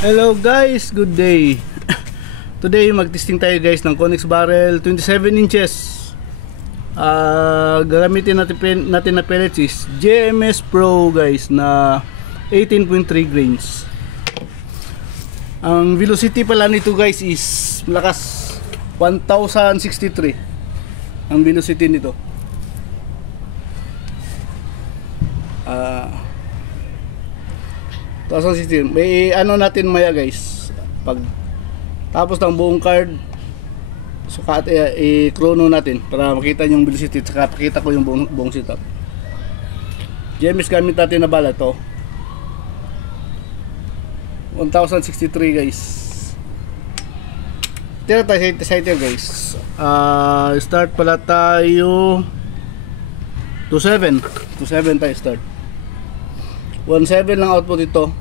Hello guys, good day. Today mag-testing tayo guys ng Connex barrel 27 inches. Gagamitin natin na pellets is JMS Pro guys na 18.3 grains. Ang velocity pala nito guys is malakas, 1063 ang velocity nito. 2016. May ano natin maya guys, pag tapos ng buong card sukat i-chrono natin para makita yung velocity at saka pakita ko yung buong setup. JMS gamit natin na bala to 1063 guys. Tira tayo sa ito guys. Start pala tayo 27 tayo start. 1.7 lang output ito.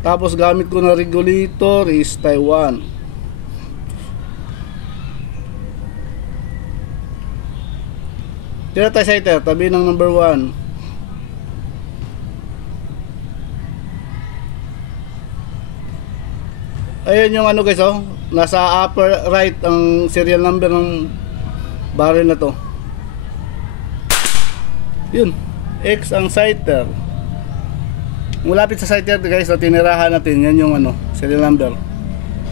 Tapos gamit ko na regulator is Taiwan. Tira tayo sa ito, tabi ng number 1. Ayun yung ano guys, oh. Nasa upper right ang serial number ng barrel na to. Yun, X ang sighter. Mulapit sa sighter guys na tinirahan natin, yan yung ano, serial number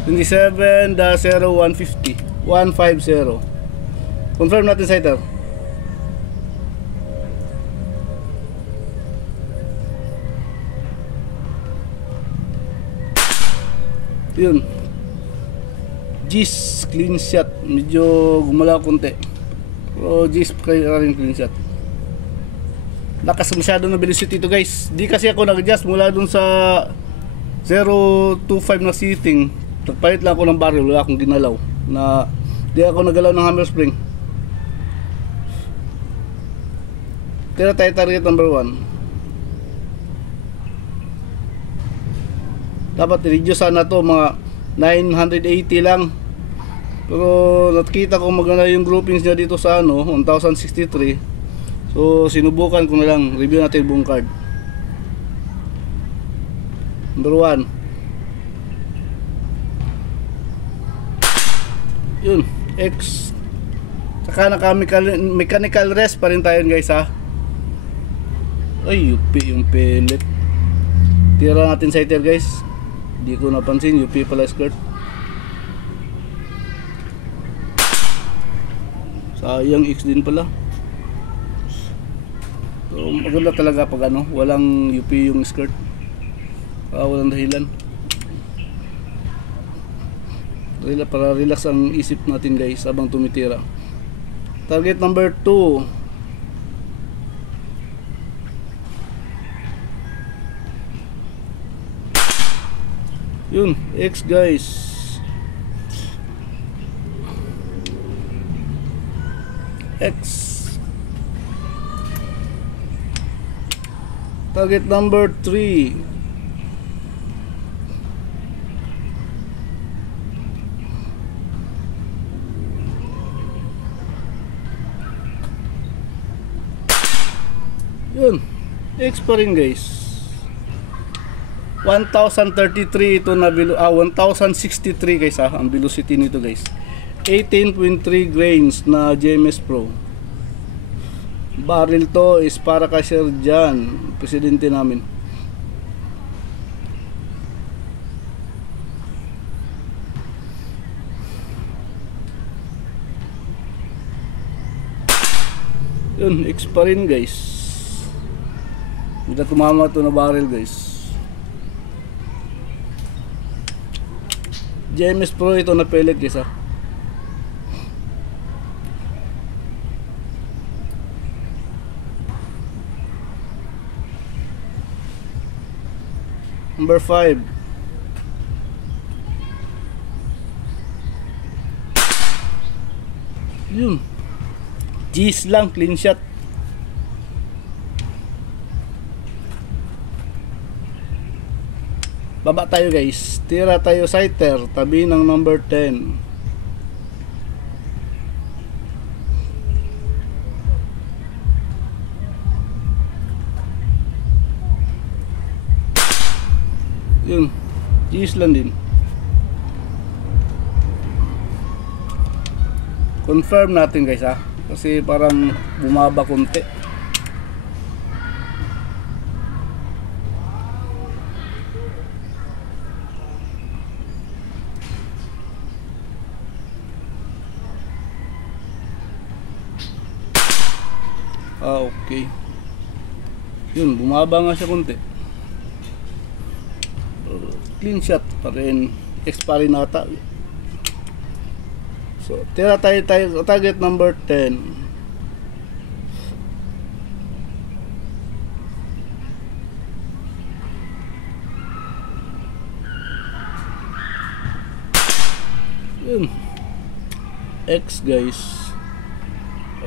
27-0150 150. Confirm natin sighter. Yun, G's clean shot. Medyo gumalaw konti, pero G's rin clean shot. Lakas masyado na velocity ito guys. Di kasi ako nag-adjust mula dun sa 025 na setting. Nagpalit lang ako ng barrel, wala akong ginalaw. Di ako nagalaw ng hammer spring. Tira tayo target number 1. Dapat i-reduce sana to mga 980 lang. Pero nakita ko maganda yung groupings niya dito sa ano 1063. So sinubukan ko na lang, review natin buong card. Number 1. Yun, X. Saka mechanical rest pa rin tayo guys ha. Ay, UP yung pellet. Tira natin sighter guys. Hindi ko napansin, UP pala skirt. Sayang X din pala. So, maganda talaga pag ano, walang UP yung skirt. Walang dahilan. Para relax ang isip natin guys habang tumitira. Target number 2. Yun, X guys. X. Target number 3. Yun, X pa rin guys. 1033 ito na 1063 guys ha, ang velocity nito guys. 18.3 grains na JMS Pro. Barrel to is para kay Sir John, presidente namin. Yun, X pa rin guys. Hindi tumama to na barrel guys. JMS Pro ito na pellet guys ha. Number 5. Yun, G's lang, clean shot. Baba tayo guys. Tira tayo sighter, tabi ng number 10. Yun, Gis lang din. Confirm natin guys ha. Kasi parang bumaba konti. Okay. Yun, bumaba nga siya konti. Clean shot pa rin. Expiry nata. So, tira tayo target number 10. Yun. X guys.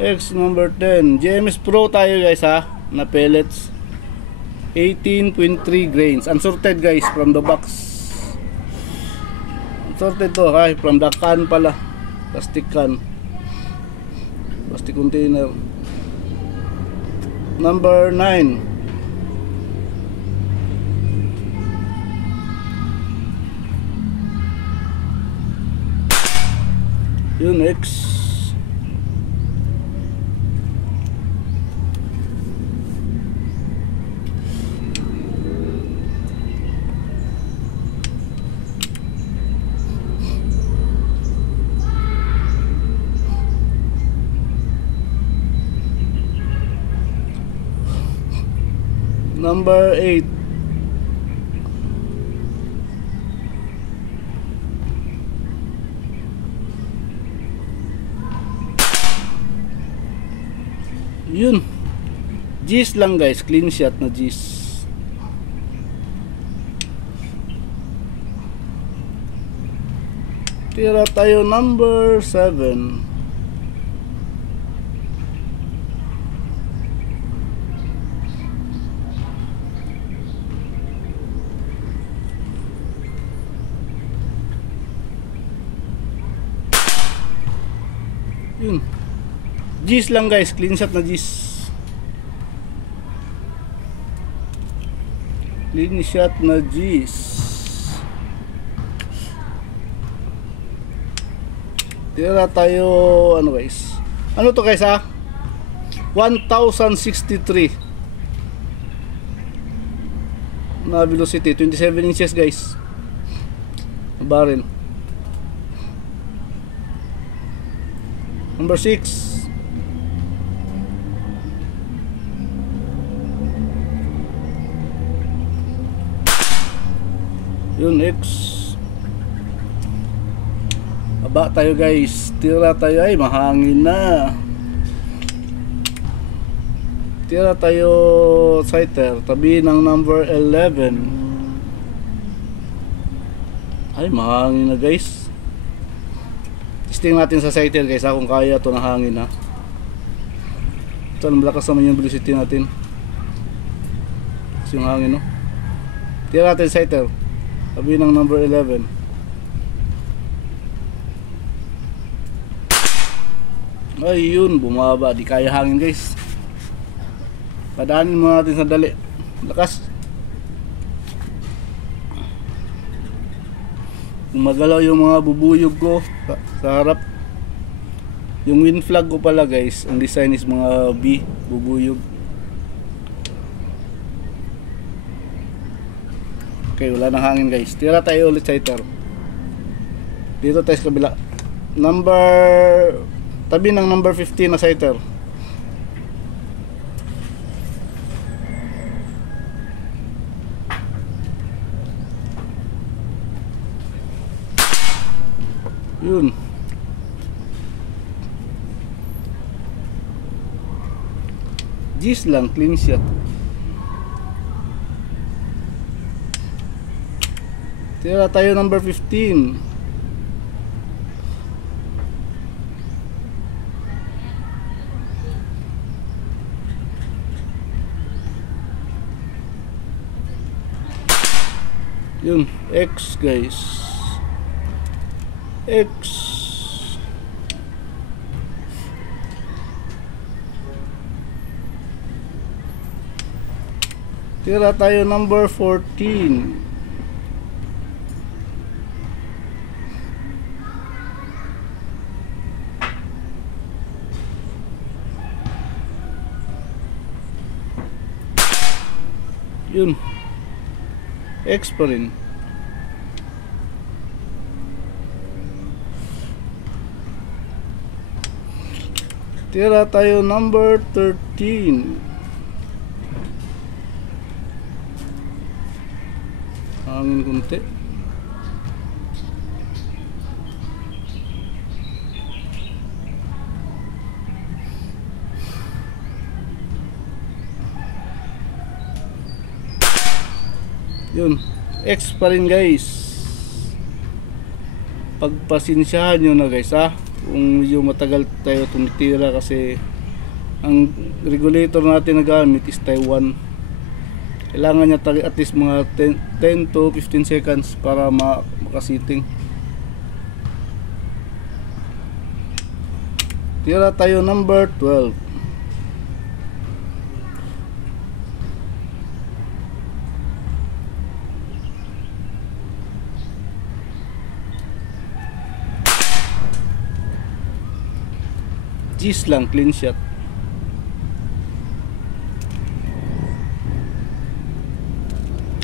X number 10. GMS Pro tayo guys ha. Na pellets. 18.3 grains. Unsorted guys from the box. Unsorted to ha. From the can pala. Plastic can. Plastic container. Number 9. Yun X. Number 8. Yun. G's lang guys, clean shot na G's. Tira tayo number 7. Yun. G's lang guys, clean shot na G's. Clean shot na G's. Tira tayo ano guys. Ano to guys ha? 1063 na velocity, 27 inches guys. Barrel. Number 6. Yun X. Aba tayo guys. Tira tayo, ay mahangin na. Tira tayo sighter, tabi ng number 11. Ay mahangin na guys. Testing natin sa sighter guys ha, kung kaya ito ng hangin ha. Ito, malakas naman yung velocity natin. Kasi yung hangin no. Tira natin sighter, tabi ng number 11. Ay yun, bumaba, di kaya hangin guys. Padaanin mo natin sa dali. Lakas. Gumagalaw yung mga bubuyog ko sa harap. Yung wind flag ko pala guys, ang design is mga B, bubuyog. Okay, wala nang hangin guys. Tira tayo ulit sighter. Dito tayo sa kabila. Tabi ng number 15 na sighter. Yun. G's lang, clean shot. Tira tayo number 15. Yun, X guys. X. Tira tayo number 14. Yun, X pa rin. Tira tayo number 13. Hangin kunti. Yun, X pa rin guys. Pagpasensyahan nyo na guys ha, kung medyo matagal tayo tumitira kasi ang regulator natin na gamit is Taiwan. Kailangan niya at least mga 10 to 15 seconds para makasiting. Tira tayo number 12. G's lang, clean shot.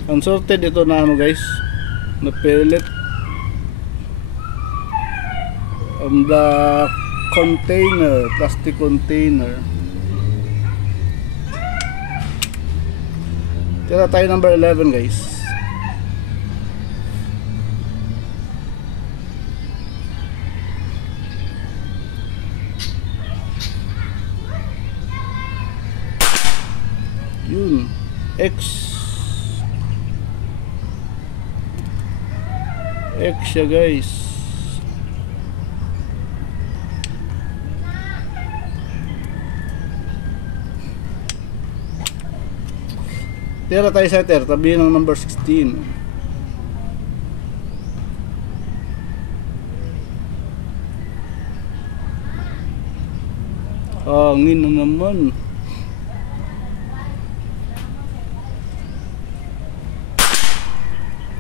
Unsorted ito na ano guys, na pellet on the container, plastic container. Tira tayo number 11 guys. Yun, X siya guys. Tira tayo setter, tabi ng number 16. Hangin na naman.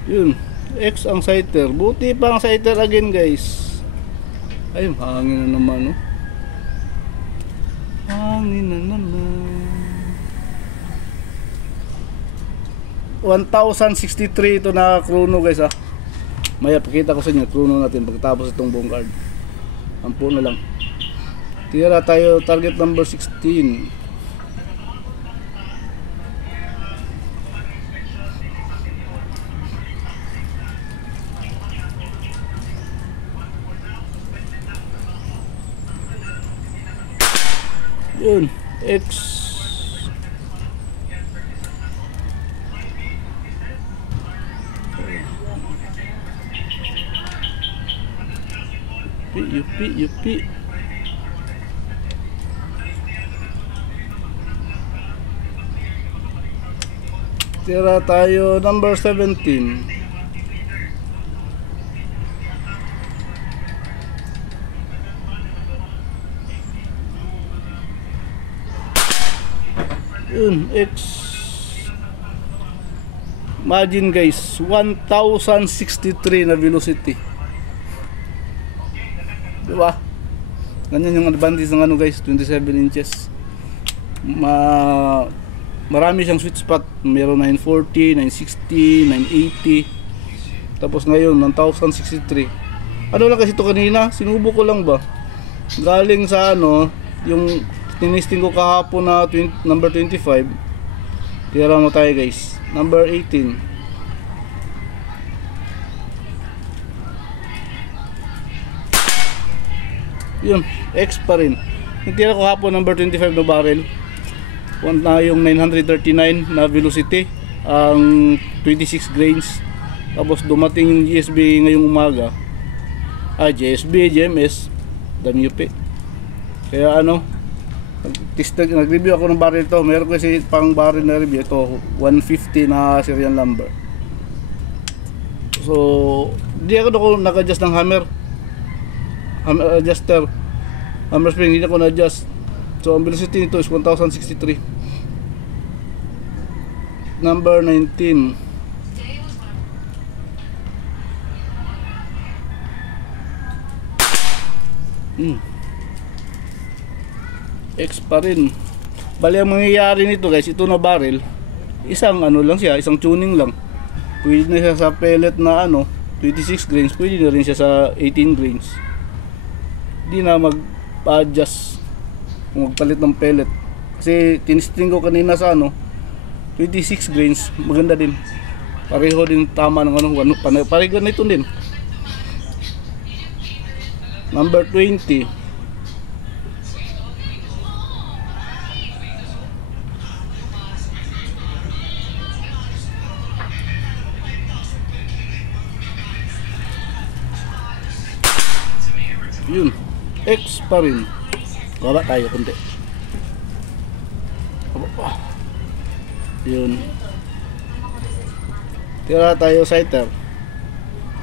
Yun, X ang sighter. Buti pa ang sighter again guys. Ay, hangin na naman, oh. Hangin na naman. 1063 ito na chrono guys ah. Maya pakita ko sa inyo chrono natin pagkatapos itong buong card. Ampo na lang. Tira tayo target number 16. Yun, X. Yupi. Tira tayo number 17. Yun, X. Imagine guys, 1063 na velocity. Diba? Ganyan yung advantage ng ano guys, 27 inches. Marami siyang sweet spot. Meron 940, 960, 980. Tapos ngayon, 1063. Ano lang kasi ito kanina, sinubo ko lang ba? Galing sa ano, yung tinisting ko kahapon na number 25. Tira mo tayo guys, number 18. Yun, X pa rin. Yung tira ko hapon number 25 na barrel, na yung 939 na velocity, ang 26 grains. Tapos dumating yung GSB ngayong umaga. GSB, GMS, dami UP. Kaya ano, nag-review ako ng barrel to. Meron kasi pang barrel na review ito, 150 na serial number. So hindi ako nag-adjust ng hammer adjuster, hammer spring, hindi ako na-adjust. So ang velocity nito is 1063. Number 19. X pa rin. Bali ang mangyayari nito guys, ito na barrel, isang ano lang siya, isang tuning lang. Pwede na siya sa pellet na ano, 26 grains, pwede na rin siya sa 18 grains. Hindi na mag-adjust kung magpalit ng pellet. Kasi tinisting ko kanina sa ano, 26 grains, maganda din. Pareho din tama ng ano, pareho na ito din. Number 20. Yun, X pa rin. Baba tayo kunti. Baba. Yun. Tira tayo sighter.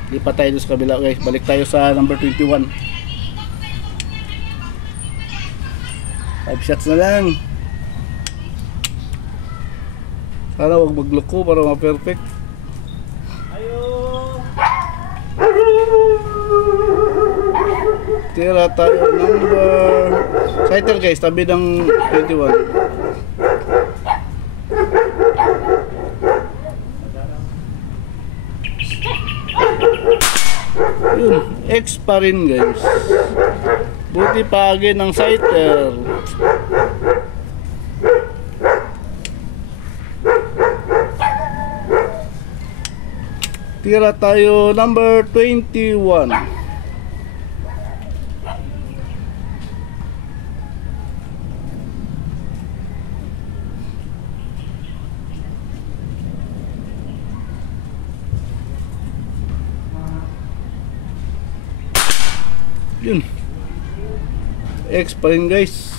Lipat tayo sa kabila guys. Balik tayo sa number 21. 5 shots na lang. Sana wag magloko para ma-perfect. Tira tayo number sighter guys, tabi ng 21. Yun, X pa rin guys. Buti pa again ng sighter. Tira tayo number 21. Yun, X pa rin guys.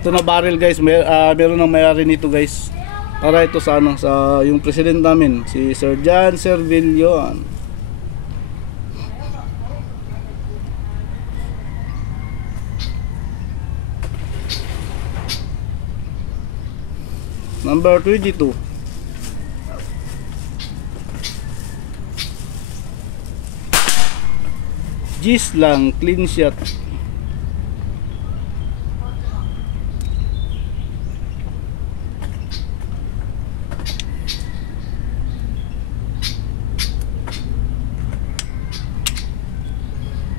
Ito na barrel guys, meron ng may-ari nito guys. Para ito sa ano, sa yung president namin, si Sir John Servillo. Number 22. Gis lang, clean shot.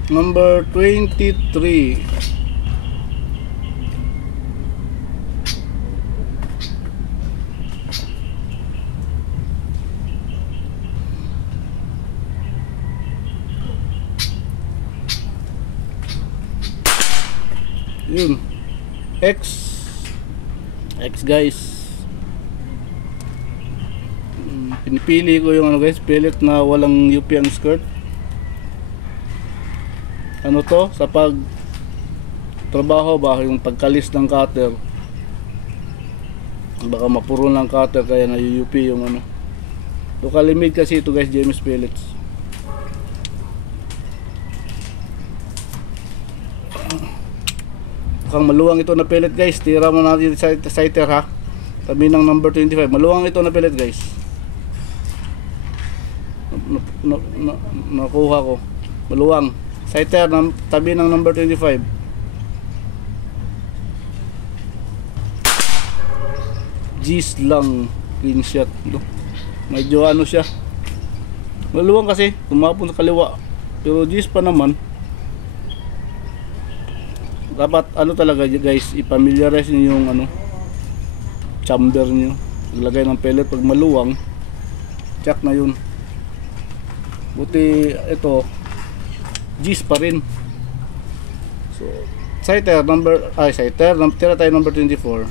Number 23. Yun, X guys. Pinipili ko yung ano guys, pellet na walang UP ang skirt. Ano to, sa pag trabaho ba, yung pagkalis ng cutter, baka mapuro ng cutter kaya na-UP yung ano. Localimate kasi ito guys, James pellets. Mukhang maluwang ito na pellet guys. Tira mo natin sa sighter ha. Tabi ng number 25. Maluwang ito na pellet guys. Nakuha ko. Maluwang. Sighter tabi ng number 25. G's lang. Clean shot. Medyo ano siya. Maluwang kasi. Tumapon sa kaliwa. Pero G's pa naman. Dapat ano talaga guys, i-familiarize niyo yung ano, chamber niyo. Paglagay ng pellet pag maluwang, check na yun. Buti ito, G's pa rin. So, sighter tira tayo number 24.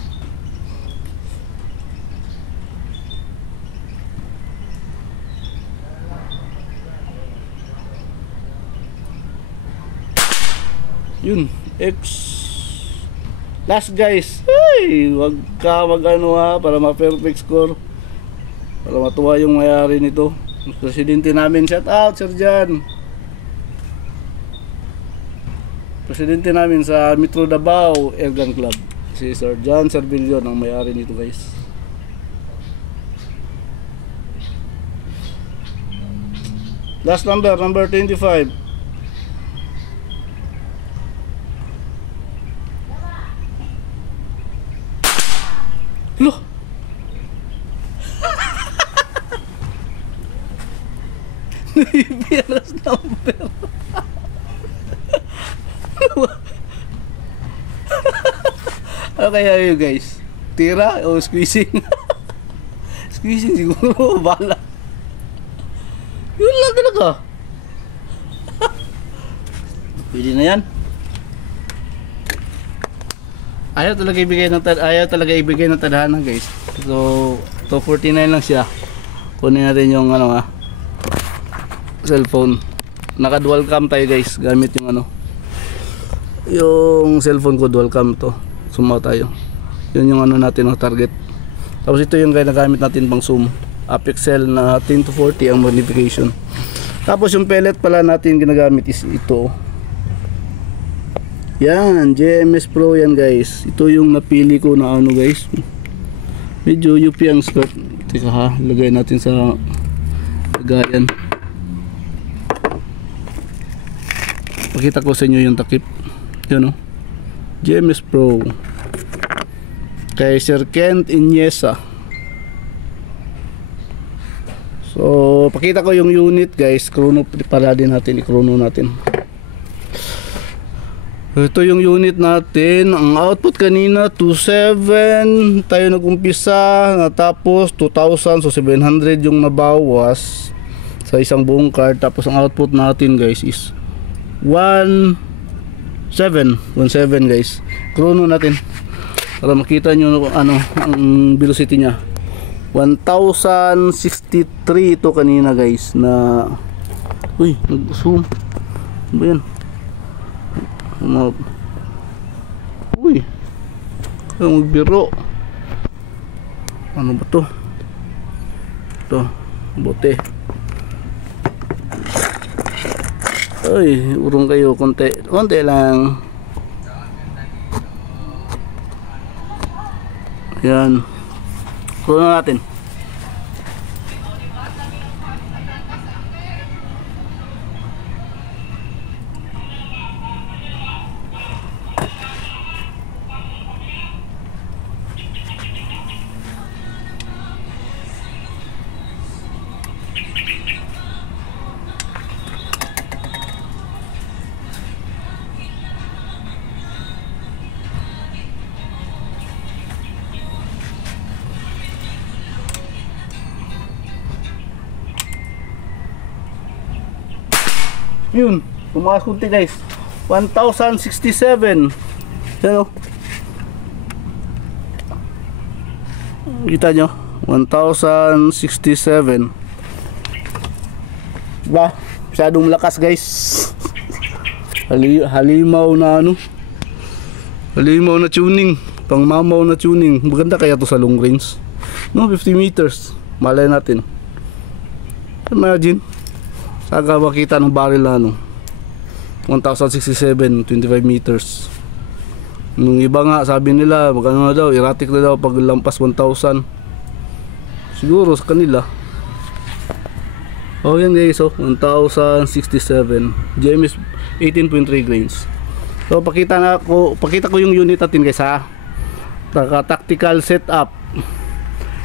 Yun, X. Last guys. Ay, wag ka mag-ano ha, para ma-perfect score. Para matuwa yung may-ari nito. Presidente namin, shout out Sir Jan. Presidente namin sa Metro Davao Airgun Club, si Sir John Servillo ang may-ari nito guys. Last number 25. Biaras number. Ano kaya yun guys? Tira o squeezing? Squeezing siguro, bala. Yun lang talaga. Pwede na yan. Ayaw talaga ibigay ng tadhana guys. So 249 lang siya. Kunin natin yung cellphone. Naka dual cam tayo guys. Gamit yung yung cellphone ko, dual cam to. Zoom out tayo. Yun yung natin ang target. Tapos ito yung ginagamit natin pang zoom. Apexel na 10 to 40 ang magnification. Tapos yung pellet pala natin ginagamit is ito. Yan, JMS Pro yan guys. Ito yung napili ko na guys. Medyo UP ang skirt. Teka ha, lagay natin sa lagayan. Pakita ko sa inyo yung takip. Yan JMS Pro. Kay Sir Kent Iniesa. So, pakita ko yung unit guys. Chrono para din natin, i-chrono natin. Ito yung unit natin. Ang output kanina 2.7 tayo nag-umpisa, natapos 2,000, so 700 yung nabawas sa isang buong card. Tapos ang output natin guys is 1.7 guys. Chrono natin para makita nyo ang velocity nya. 1063 ito kanina guys na nag-zoom ba yan? Uy, ang magbiro. Ano ba to? Ito, bote. Ay, urong kayo, konti lang. Yan. Kunin natin. Yun, tumakas kunti guys. 1067. Yan kita nyo, 1067. Diba? Masyadong lakas guys. Halimaw na halimaw na tuning, pang mamaw na tuning. Maganda kaya to sa long range, 50 meters. Malay natin. Imagine saka makita ng barrel na 1067, 25 meters. Nung iba nga sabi nila magano na daw, erratic na daw pag lampas 1000. Siguro sa kanila. Yan guys, 1067 JMS 18.3 grains. So pakita ko yung unit natin guys ha. Tactical setup.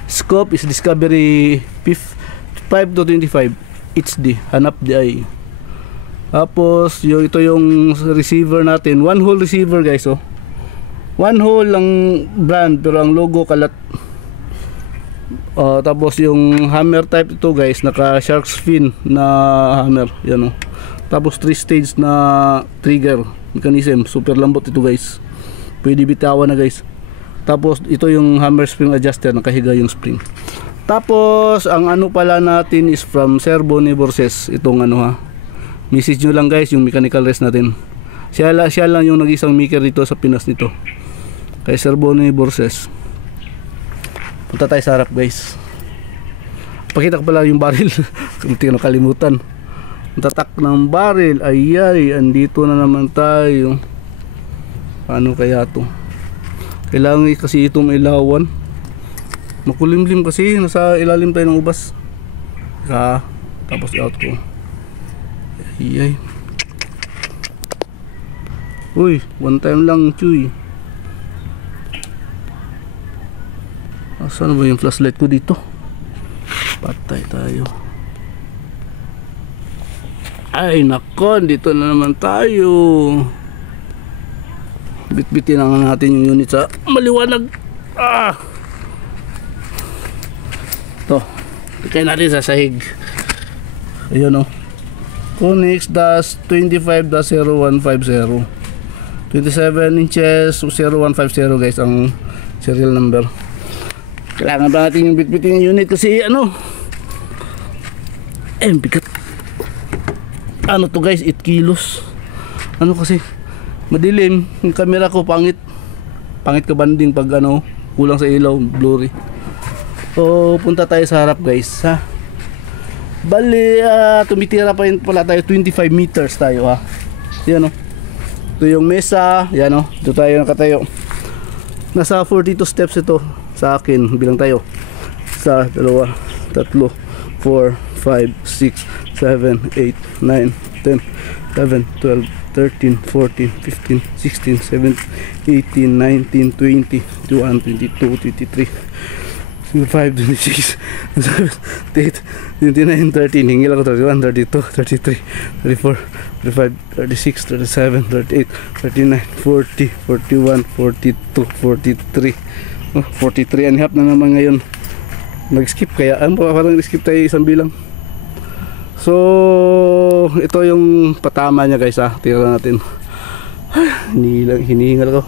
Scope is Discovery 5 to 25 HD, hanap di ay. Tapos ito yung receiver natin, one hole receiver guys. One hole ang brand pero ang logo kalat. Tapos yung hammer type ito guys, naka shark's fin na hammer, yan Tapos 3 stage na trigger mechanism, super lambot ito guys. Pwede bitawan na guys. Tapos ito yung hammer spring adjuster, nakahiga yung spring. Tapos ang pala natin is from Sir Bonnie Borses. Itong message nyo lang guys yung mechanical rest natin. Siya lang yung nag-isang maker dito sa Pinas nito, kay Sir Bonnie Borses. Punta tayo sa harap guys. Pakita ko pala yung barrel. Hindi ko nakalimutan. Ang tatak ng barrel. Ay, andito na naman tayo. Ano kaya to? Kailangan kasi itong ilawan. Makulimlim kasi, nasa ilalim tayo ng ubas. Tapos out ko. Ay. Uy, one time lang chuy. Saan ba yung flashlight ko dito? Patay tayo. Ay nako, dito na naman tayo. Bitbitin na natin yung unit sa maliwanag. To, ikain natin sa sahig. Ayun o. Konix-25-0150 27 inches 0150 guys ang serial number. Kailangan ba natin yung bitbitin yung unit kasi ano, bigat. Ano to guys, 8 kilos. Ano kasi madilim yung camera ko, pangit ka banding pag ano, kulang sa ilaw, blurry. So punta tayo sa harap guys ha. Bali tumitira pa rin pala tayo, 25 meters tayo ha. Yan o, ito yung mesa, yan o, ito tayo nakatayo. Nasa 42 steps ito sa akin, bilang tayo. Isa, dalawa, tatlo, 4, 5, 6, 7, 8, 9, 10, 11, 12, 13, 14, 15, 16, 17, 18, 19, 20, 21, 22, 23, 25, 26, 27, 28, 29, 30, hingil ako 31, 32, 33, 34, 35, 36, 37, 38, 39, 40, 41, 42, 43, 43 and half na naman ngayon. Nag-skip kaya, parang skip tayo isang bilang. So ito yung patama niya guys ha, tira natin. Hinihingal ko.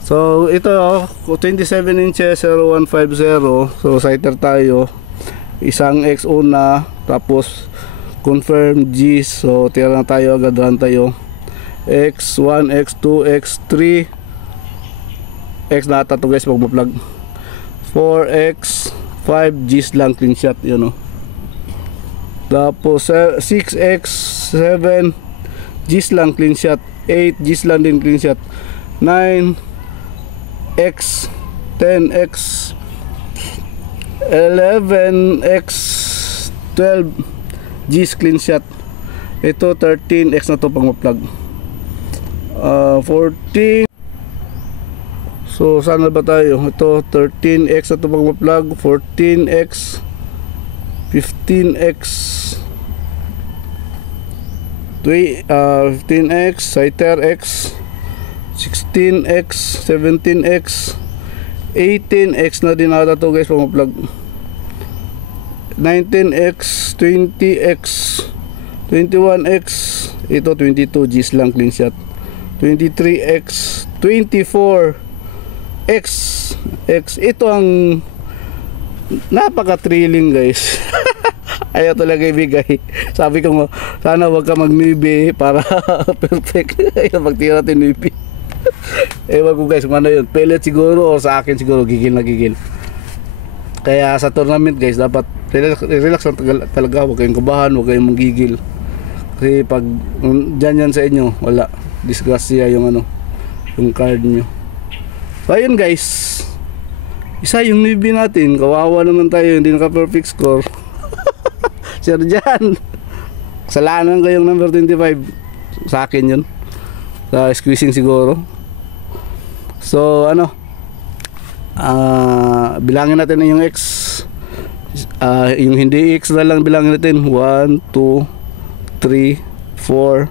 So ito 27 inches 0150. So sighter tayo, isang XO na, tapos confirm G. So tira na tayo, agad run tayo. X1, X2, X3, X na ata to guys pag ma-plug. 4X 5 G's lang, clean shot yun o. Tapos 6X 7 G's lang, clean shot. 8 G's lang din, clean shot. 9X 10X 11X 12 G's, clean shot. Ito 13X na to pang ma-plug. 14. So sana ba tayo? Ito 13X na to pang ma-plug. 14X 15X 15X sighter X 16X 17X 18X na din ata to guys pang ma-plug. 19X 20X 21X, ito 22 G's lang, clean shot. 23X 24X X, ito ang napaka thrilling guys. Ayaw talaga ibigay. Sabi ko sana wag ka mag-newbie para perfect. Ayaw magtira natin newbie. Ewan ko guys kung ano yun, pellet siguro o sa akin siguro gigil na gigil. Kaya sa tournament guys dapat relax lang talaga, huwag kayong kabahan, huwag kayong magigil. Kasi pag dyan yan sa inyo, wala, disgrasya yung ano, yung card nyo. So ayun guys, isa yung newbie natin, kawawa naman tayo, hindi naka perfect score. Sir Jan, kasalanan ko yung number 25, sa akin yun, sa squeezing siguro. So ano, bilangin natin na yung X, yung hindi X na lang bilangin natin. 1, 2, 3, 4,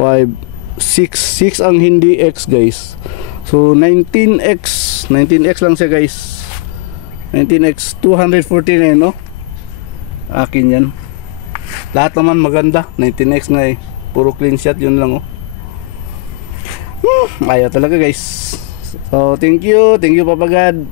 5, 6 ang hindi X guys. So 19X lang siya guys. 19X 249 no, akin yan. Lahat naman maganda. 19X na puro clean shot, yun lang ayaw talaga guys. So thank you Papa God.